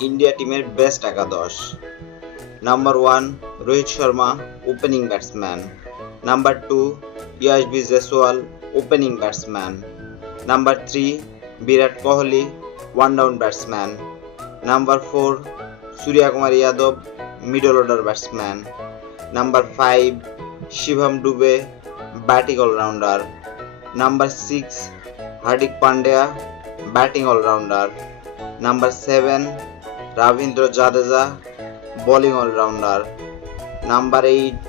India টিমের best একাদশ। Number one, Rohit Sharma, opening batsman. Number two Yashasvi Jaiswal opening batsman. Number three, Virat Kohli, one down batsman. Number four, Surya Kumar Yadav middle order batsman. Number five Shivam Dube, batting allrounder. Number six, Hardik Pandya, batting allrounder. Number seven Ravindra Jadeja bowling allrounder number eight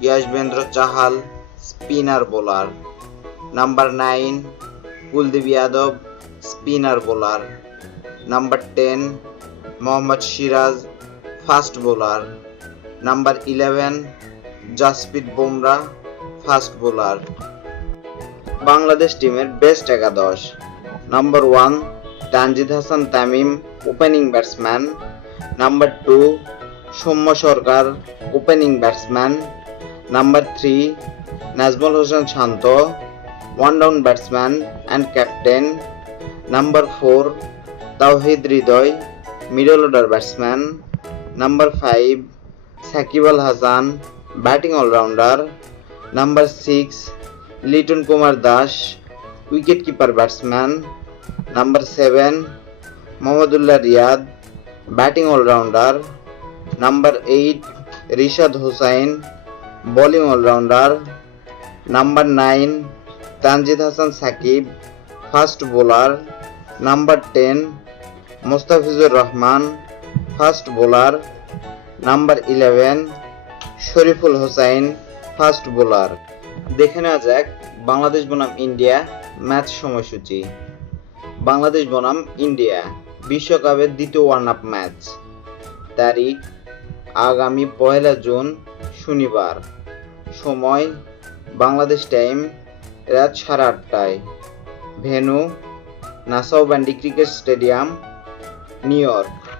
Yuzvendra Chahal, spinner bowler. Number nine, Kuldeep Yadav, spinner bowler. Number ten, Mohammed Siraj, fast bowler. Number eleven, Jasprit Bumrah, fast bowler. Bangladesh টিমের best একাদশ। Number one Tanzid Hasan Tamim, opening batsman. Number two, Soumya Sarkar, opening batsman. Number three, Najmul Hossain Shanto, one down batsman and captain. Number four, Towhid Hridoy, middle order batsman. Number five, Shakib Al Hasan, batting allrounder. Number six, Liton Kumar Das wicketkeeper batsman. Number seven Mahmudullah Riyad batting allrounder number eight Rishad Hossain bowling allrounder number nine Tanzid Hasan Sakib fast bowler number ten Mustafizur Rahman fast bowler number eleven Shoriful Hossain fast bowler দেখে নেওয়া যাক বাংলাদেশ বনাম India match সময়সূচি। বাংলাদেশ বনাম India বিশ্বকাপের দ্বিতীয় Warne up match. তারিখ, আগামী পয়লা জুন, শনিবার। সময়, বাংলাদেশ টাইম, রাত সাড়ে আটটায়। Venue Nassau county cricket stadium, New York.